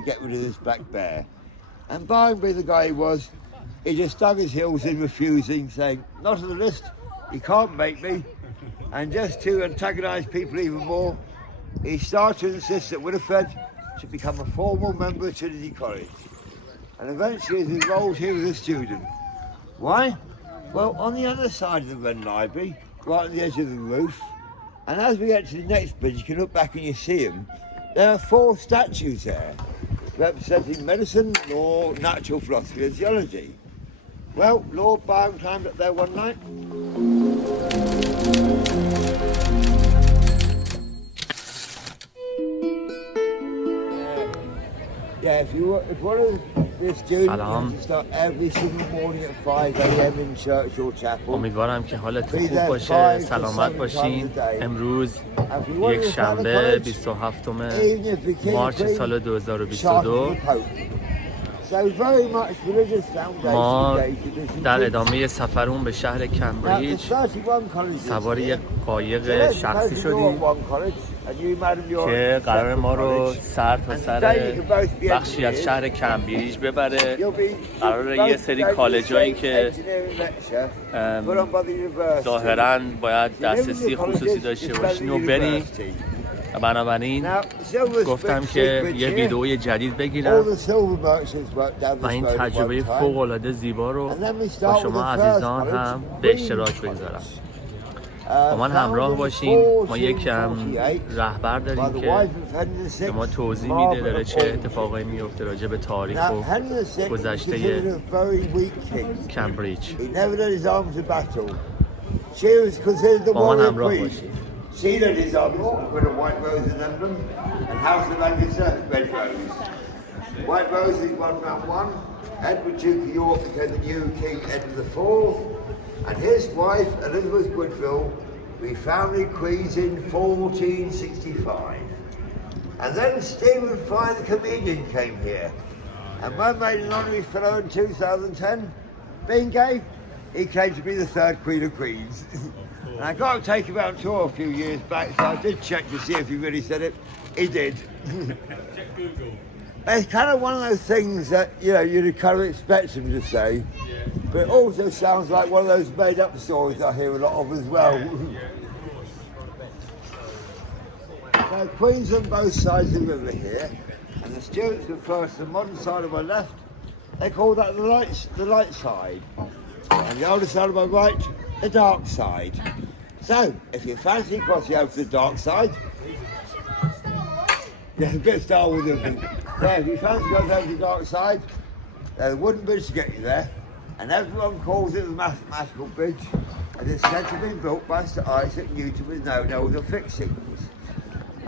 get rid of this black bear. And by and by the guy he just dug his heels in, refusing, saying, not on the list, you can't make me. And just to antagonise people even more, he started to insist that Winifred should become a formal member of Trinity College. And eventually is enrolled here as a student. Why? Well, on the other side of the Wren Library, right on the edge of the roof, and as we get to the next bit, you can look back and you see them, there are 4 statues there, representing medicine, law, natural philosophy and theology. Well, Lord Byron climbed up there one night. Yeah, if one of the students to start every single morning at 5 a.m. in church or chapel. امیدوارم که حالتون خوب باشه، سلامت باشین. امروز یک شنبه 27 مارس سال 2022 ما در ادامه سفرمون به شهر کمبریج سوار یک قایق شخصی شدیم که قرار ما رو سر تا سر بخشی از شهر کمبریج ببره. قراره یه سری کالجایی که ظاهراً باید دسترسی خصوصی داشته باشین و بریم. بنابراین گفتم که یه ویدئوی جدید بگیرم و این تجربه فوق‌العاده زیبا رو با شما عزیزان هم به اشتراک بگذارم. با من همراه باشین. ما یک رهبر داریم که به ما توضیح میده داره چه اتفاقایی میفته راجع به تاریخ و گذشته کمبریج. با من همراه باشین. Cedar is our with a white rose and emblem, and House of Lancaster, red rose. White rose is 1 Edward Duke of York became the new King Edward IV, and his wife Elizabeth Woodville refounded Queens in 1465. And then Stephen Fry the comedian came here, and when made an honorary fellow in 2010, being gay, he claimed to be the 3rd Queen of Queens. And I got to take him out on tour a few years back, so I did check to see if he really said it. He did. Check Google. It's kind of one of those things that, you'd kind of expect him to say, but it also sounds like one of those made-up stories I hear a lot of as well. Now, Queen's on both sides of the river here, and the students refer to the modern side of my left. They call that the light side, and the older side of my right, the dark side. So, if you fancy crossing over to the dark side, yeah, a bit of Star Wars. Yeah, if you fancy crossing over to the dark side, there's a wooden bridge to get you there, and everyone calls it the mathematical bridge, and it's said to have been built by Sir Isaac Newton with no nails or fixings.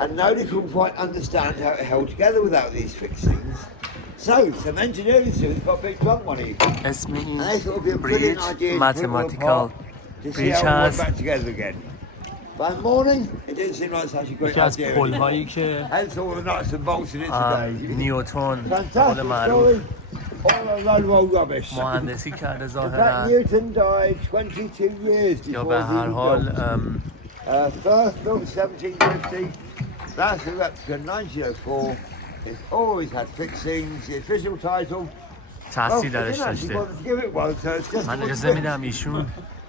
And nobody could quite understand how it held together without these fixings. So, some engineering students got a bit drunk one evening, and they thought it would be a brilliant idea to mathematical to see how we went back together again. By morning, it didn't seem like such a great idea. Hence all the nuts and bolts in it today. نیوتن Fantastic story. All a load of old rubbish. مهندسی کرده In ظاهرا fact, Newton died 22 years یا before به it was هر even حال built. First built 1750. That's the replica 1904. It's always had fixings. The official title. تأثیر درش داشته. Give it one, so it's just من اجازه میدم ایشون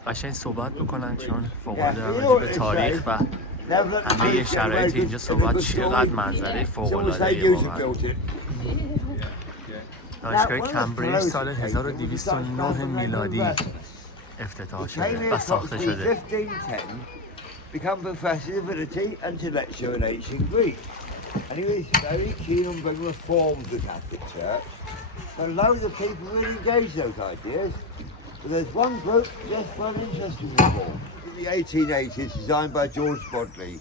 قشنگ صحبت بکنن چون فوق‌العاده راجع به تاریخ و همه شرایط اینجا صحبت چقدر منظره فوق‌العاده‌ای واقعا. دانشگاه کمبریج سال 1209 میلادی افتتاح شده و ساخته شده. Become professor of divinity and to lecture in ancient Greek. And he was very keen on bringing reform to the Catholic Church. So loads of people really engaged those ideas. But there's one group just for an interesting reform. In the 1880s, designed by George Bodley,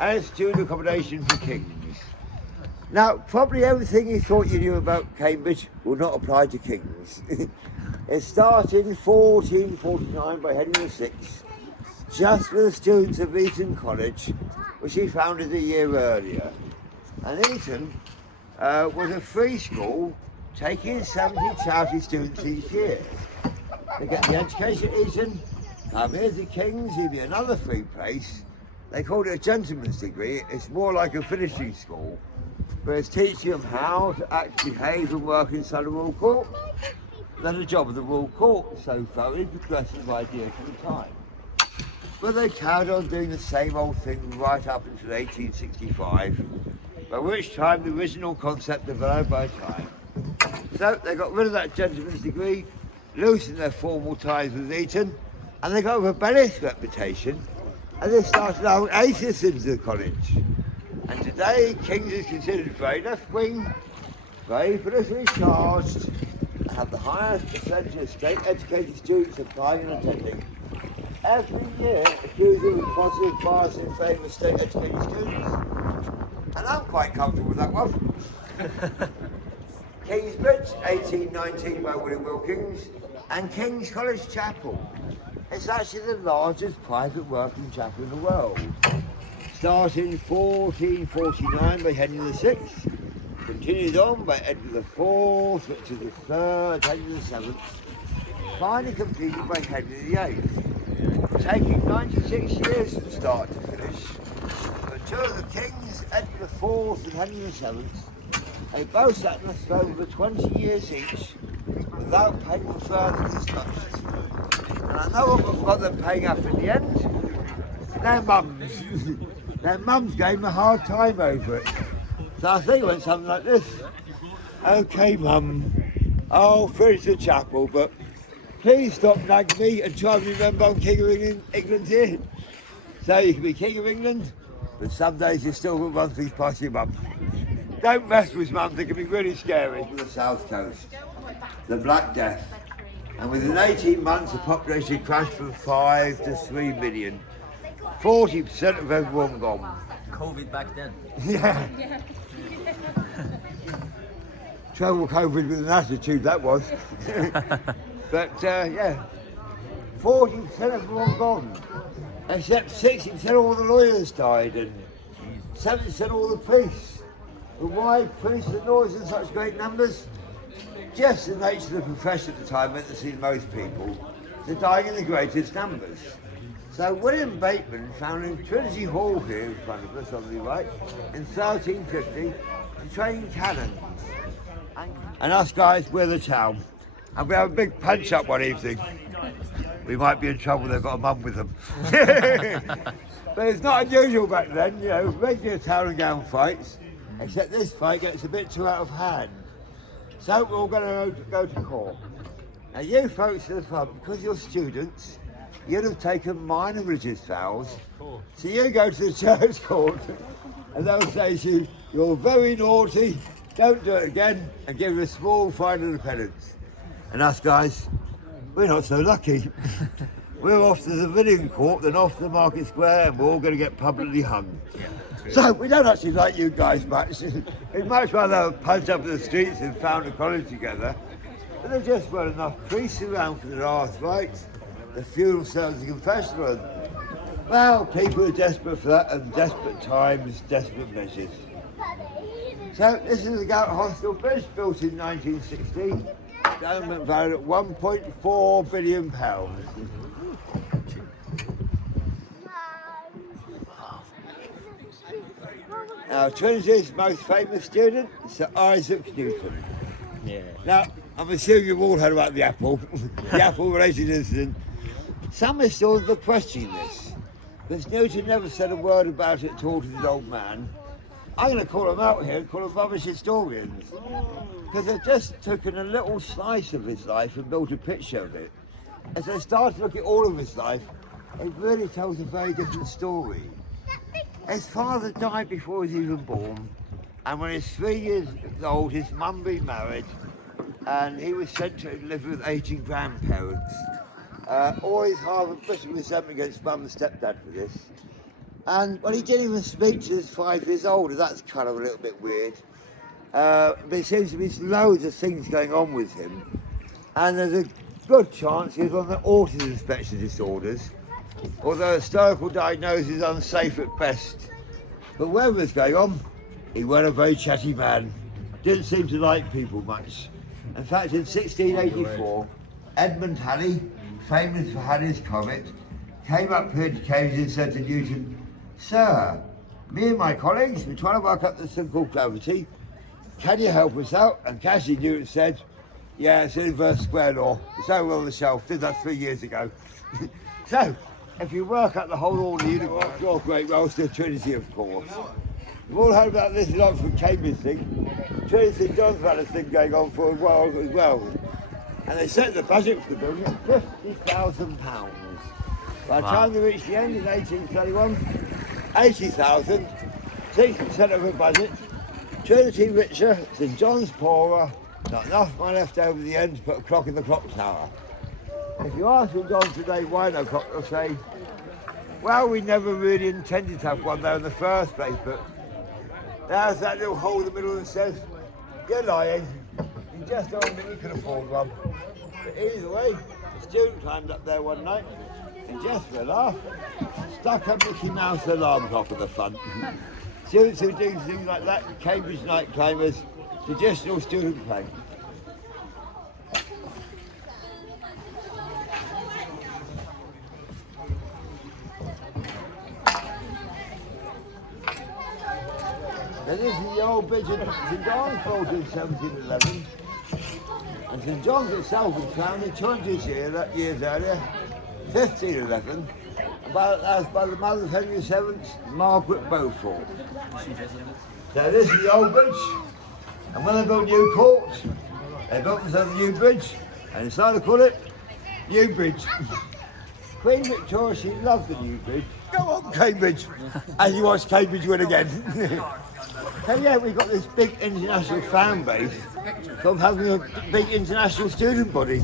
and it's student accommodation for kings. Now, probably everything you thought you knew about Cambridge will not apply to kings. It started in 1449 by Henry VI, just for the students of Eton College, which he founded a year earlier. And Eton was a free school taking 70 charity students each year. They get the education at Eton, come here to King's, it'd be another free place. They called it a gentleman's degree, it's more like a finishing school. but it's teaching them how to actually behave and work inside a royal court. Then the job of the royal court, so very progressive idea for the time. But they carried on doing the same old thing right up until 1865, by which time the original concept developed by time. So they got rid of that gentleman's degree, loosened their formal ties with Eton, and they got a rebellious reputation, and they started out atheists into the college. And today, King's is considered very left-wing, very politically charged, and have the highest percentage of state-educated students applying and attending. Every year, accusing of positive bias in favour of state-educated students. And I'm quite comfortable with that one. Kingsbridge, 1819 by William Wilkins, and King's College Chapel. It's actually the largest private working chapel in the world. Started in 1449 by Henry VI, continued on by Edward IV, Richard III, Henry VII, finally completed by Henry VIII, taking 96 years from start to finish. But two of the kings, Edward IV and Henry VII, they both sat on the throne for 20 years each without paying further instructions. And I know what they're paying up in the end. Their mums. Their mums gave them a hard time over it. So I think it went something like this. Okay, Mum, I'll finish the chapel, but please stop nagging me and try and remember I'm King of England here. So you can be King of England, but some days you still will run things past your mum. Don't mess with mums, they can be really scary. The South Coast, the Black Death. And within 18 months, the population crashed from 5 to 3 million. 40% of everyone gone. COVID back then. Yeah. Trouble COVID with an attitude, that was. But yeah, 40% of everyone gone. Except 60% of all the lawyers died and 70% of all the priests. But why priests and lawyers in such great numbers? Just the nature of the profession at the time meant to see most people. They're dying in the greatest numbers. So William Bateman found in Trinity Hall here in front of us on the right in 1350 to train cannons. And us guys, we're the town. And we have a big punch up one evening. We might be in trouble, they've got a mum with them. But it's not unusual back then, you know, regular town and gown fights, except this fight gets a bit too out of hand. So we're all going to go to court. Now you folks at the front, because you're students, you'd have taken minor religious vows. So you go to the church court and they'll say to you, you're very naughty, don't do it again, and give you a small fine of penance. And us guys, we're not so lucky. We're off to the Villian Court, then off to the Market Square, and we're all going to get publicly hung. So we don't actually like you guys much. We'd much rather have punched up in the streets and found a college together. But there just weren't enough priests around for the last rites, the funeral service, the confessional. And, well, people are desperate for that, and desperate times, desperate measures. So this is the Gout Hostel Bridge, built in 1960. Government valued at £1.4 billion. Now, Trinity's most famous student is Sir Isaac Newton. Yeah. Now, I'm assuming you've all heard about the apple, the apple-related incident. Some historians are questioning this, because Newton never said a word about it at all to the old man. I'm going to call them out here and call them rubbish historians, because they've just taken a little slice of his life and built a picture of it. As they start to look at all of his life, it really tells a very different story. His father died before he was even born, and when he was 3 years old, his mum remarried, and he was sent to live with 18 grandparents. Always harbored bitter resentment against mum and stepdad for this. And well, he didn't even speak till he was 5 years old, and that's kind of a little bit weird. But there seems to be loads of things going on with him, and there's a good chance he was on the autism spectrum disorders, although historical diagnosis is unsafe at best. But whatever was going on, he was a very chatty man, didn't seem to like people much. In fact, in 1684, Edmund Halley, famous for Halley's comet, came up here to Cambridge and said to Newton, "Sir, Me and my colleagues were trying to work up this thing called gravity. Can you help us out? And Cassie Newton said, yeah, it's inverse square law. It's over on the shelf. Did that 3 years ago. So, if you work out the whole order of the universe, you're great. Well, still Trinity, of course. We've all heard about this lot from Cambridge thing. Trinity St John's had a thing going on for a while as well. And they set the budget for the building at £50,000. By the time they reached the end in 1831, 80,000, 60% of the budget. Trinity richer, St John's poorer, not enough money left over at the end to put a clock in the clock tower. If you ask St John's today why no clock, they'll say, well, we never really intended to have one there in the first place, but there's that little hole in the middle that says, you're lying, you just don't think you can afford one. But either way, the student climbed up there one night and just for a laugh, stuck a Mickey Mouse alarm clock at the front. Students who do things like that, Cambridge night climbers, traditional student play. Now this is the old bridge in St John's built in 1711. And St John's itself was founded 200 years earlier, 1511, by the mother of Henry VII, Margaret Beaufort. So this is the old bridge, and when they built new courts, they built themselves a new bridge, and decided to call it New Bridge. Queen Victoria, she loved the new bridge. Go on, Cambridge! As you watch Cambridge win again. So yeah, we've got this big international fan base from having a big international student body.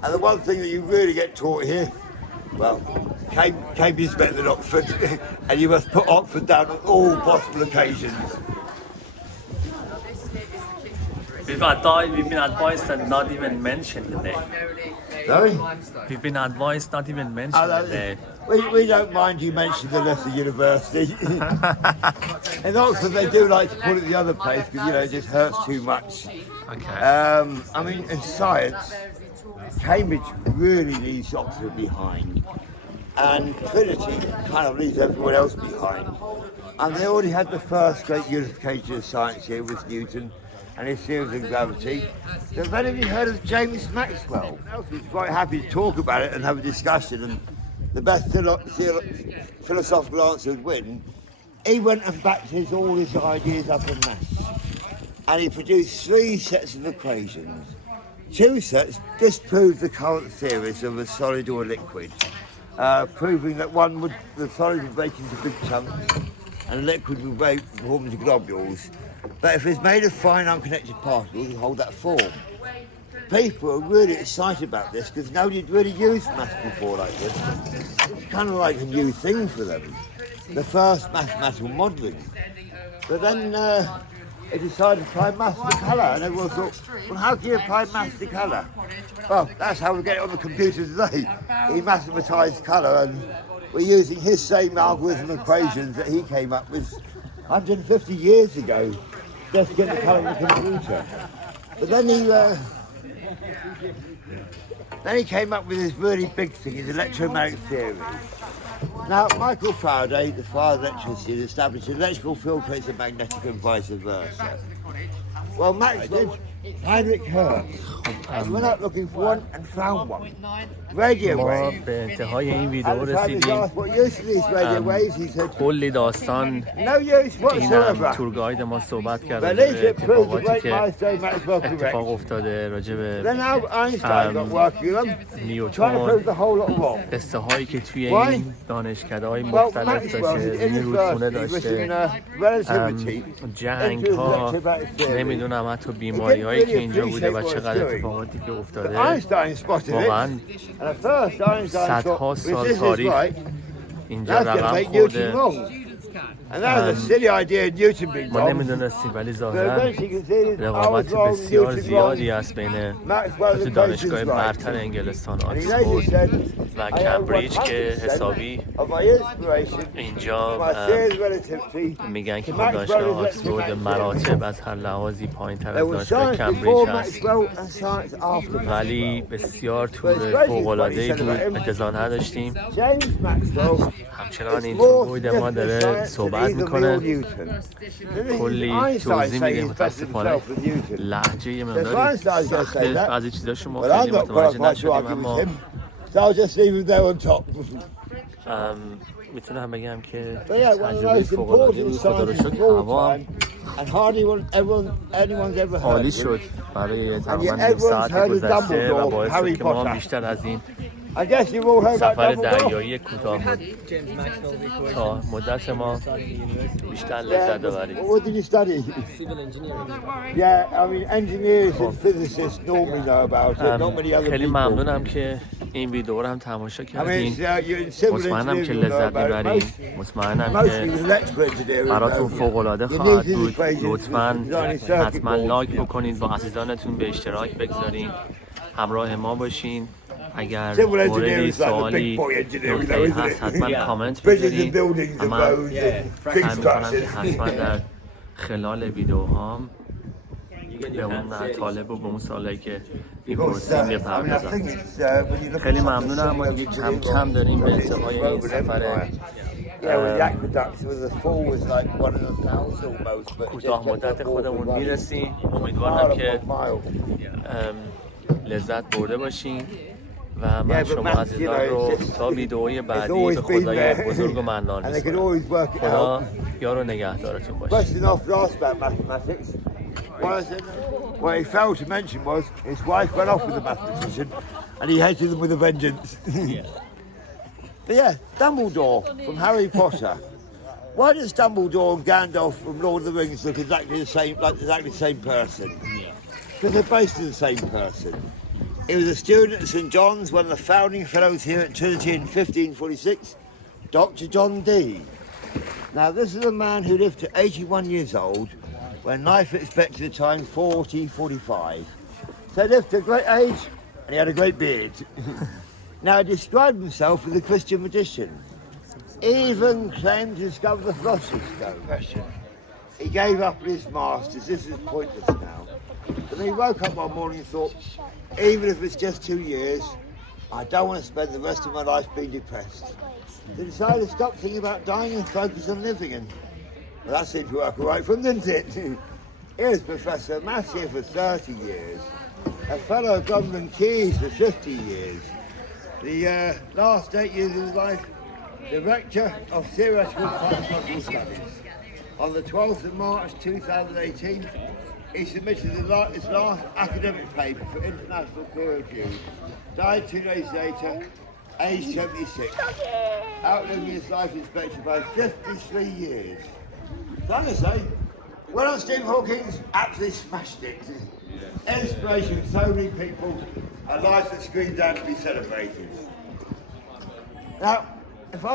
And the one thing that you really get taught here, well, Cambridge is better than Oxford, and you must put Oxford down on all possible occasions. We've been advised that not even mention the name. Sorry? We've been advised not even mention the name. We don't mind you mentioning the Leicester University. In Oxford they do like to put it the other place because, you know, it just hurts too much. Okay. I mean, in science, Cambridge really leaves Oxford behind. And Trinity kind of leaves everyone else behind. And they already had the first great unification of science here with Newton and his theories of gravity. So have any of you heard of James Maxwell? I was quite happy to talk about it and have a discussion, and the best philosophical answer would win. He went and backed all his ideas up en masse. And he produced 3 sets of equations. 2 sets disproved the current theories of a solid or a liquid, proving that the solid would break into big chunks and the liquid would form into globules. But if it's made of fine unconnected particles, it will hold that form. People are really excited about this because nobody had really used maths before like this. It's kind of like a new thing for them. The first mathematical modelling. But then they decided to apply maths to colour, and everyone thought, well, how can you apply maths to colour? Well, that's how we get it on the computer today. He mathematised colour, and we're using his same algorithm equations that he came up with 150 years ago, just to get the colour on the computer. But then he came up with this really big thing, his electromagnetic theory. Now, Michael Faraday, the father of electricity, established an electrical field creates a magnetic and vice versa. Well, Maxwell, Heinrich Hertz, went out looking for one and found one. Radio ما wave. به انتهای این At ویدیو the time he was رسیدیم. asked what use of these radio waves, he said, کلی داستان no use این whatsoever. تورگاید ما صحبت کرد But at راجع least به it proves the اتفاقاتی great که milestone Maxwell correct. اتفاق افتاده راجع به Then Einstein got working on trying to نیوتن prove the whole lot wrong. قصه هایی که توی Why? این دانشکده‌های Well, مختلف Maxwell داشته in his رودخونه verse, he was داشته in relativity. جنگ into his ها electromagnetic theory. نمیدونم حتی بیماری هایی که اینجا بوده و appreciate what چقدر it's doing. اتفاقاتی که But افتاده Einstein spotted it, واقعا and at first Einstein صدها thought, if سال this is تاریخ right, اینجا that's going to رقم make Newton خورده wrong. And that was a silly idea Newton being ما wrong. نمیدونستیم ولی But ظاهرا eventually conceded, I رقابت was wrong, بسیار Newton زیادی wrong. است بین Maxwell تو the دانشگاه coach is right. برتر انگلستان And he later آکسفورد said, و I owe کمبریج که 100% حسابی of my inspiration اینجا to my serious relativity میگن که to خب دانشگاه Maxwell آکسفورد and مراتب از هر لحاظی پایین تر There از was دانشگاه science کمبریج before هست Maxwell and science after ولی Maxwell. بسیار تور فوق‌العاده‌ای بود انتظار نداشتیم James Maxwell همچنان is این more تور بوی ما significant داره science than صحبت either me or میکنه Newton. کلی Einstein توضیح میده saying he's better متاسفانه himself than Newton. لحجه یه So مقداری Einstein's going to say سخته that, بعضی چیزاشو ما but I'm خیلی not متوجه qualified to نشدیم argue with اما him. So I'll just leave him there on top. میتونم بگم که But yeah, one of the تجربه most فوق‌العاده‌ای بود important خدا رو scientists شکر of all هوا time, and hardly anyone's ever heard عالی of him. شد برای تقریبا yet نیم everyone's ساعت heard of گذشته و Dumbledore, باعث Harry شد که ما هم Potter. بیشتر از این I guess you've all heard about سفر Dumbledore. دریایی کوتاه تا مدت ما بیشتر لذت ببریم. What did you study? Civil engineering. Yeah, I mean engineers and physicists normally know about it, not many other خیلی people. ممنونم که این ویدیو رو هم تماشا I mean, کردین. you're in civil مطمئنم که engineering, you'll know لذت about it. میبرین. مطمئنم Mostly که with electrical engineering. براتون though. فوق‌العاده You خواهد need these بود. equations لطفاً for designing circuit حتما boards. لایک بکنید با عزیزانتون به اشتراک بگذارین همراه ما باشین. اگر Civil موردی engineering is like the big سوالی boy engineering, though, نکته‌ای isn't هست it? حتما کامنت Bridges and بذارین. buildings and من roads and big سعی میکنم که structures. حتما در خلال ویدیوهام به اون مطالب و به اون سوالایی که میپرسیم I mean, I بپردازم. think it's when you look خیلی at some of the ممنونم civil کم engineering کم داریم به drawings, انتهای it's این Roman سفر Empire. Yeah, with the aqueducts, with the fall was like 1,000 almost, but کوتاه just kept مدت the ball خودمون running. میرسیم. Mile امیدوارم که upon mile. لذت برده باشین و من Yeah, but شما Matt, عزیزان you know, رو it's just- تا ویدئوی It's بعدی always به been خدای there. بزرگ و منان And they can میسپارم. always work it خدا out. یار و نگهدارتون باشه. Question off last about mathematics. What he failed to mention was his wife went off with a mathematician and he hated them with a vengeance. But yeah, Dumbledore from Harry Potter. Why does Dumbledore and Gandalf from Lord of the Rings look exactly the same person? Because they're basically the same person. He was a student at St John's, one of the founding fellows here at Trinity in 1546, Dr. John Dee. Now this is a man who lived to 81 years old when life expectancy at the time 40, 45. So he lived to a great age and he had a great beard. Now he described himself as a Christian magician. He even claimed to discover the Philosopher's Stone. He gave up his masters, this is pointless now. But then he woke up one morning and thought, even if it's just 2 years, I don't want to spend the rest of my life being depressed. He decided to stop thinking about dying and focus on living. And well, that seemed to work all right for him, didn't it? Here's Professor Mass here for 30 years. A fellow of Government Keys for 50 years. The last 8 years of his life, Director of Theoretical Philosophical Studies. On the 12th of March 2018, he submitted his last academic paper for international peer review. Died 2 days later, aged 76. Outliving his life expectancy by 53 years. So I'm going to say, well on Stephen Hawking, absolutely smashed it. Inspiration for so many people, a life that screams out to be celebrated. Now, if I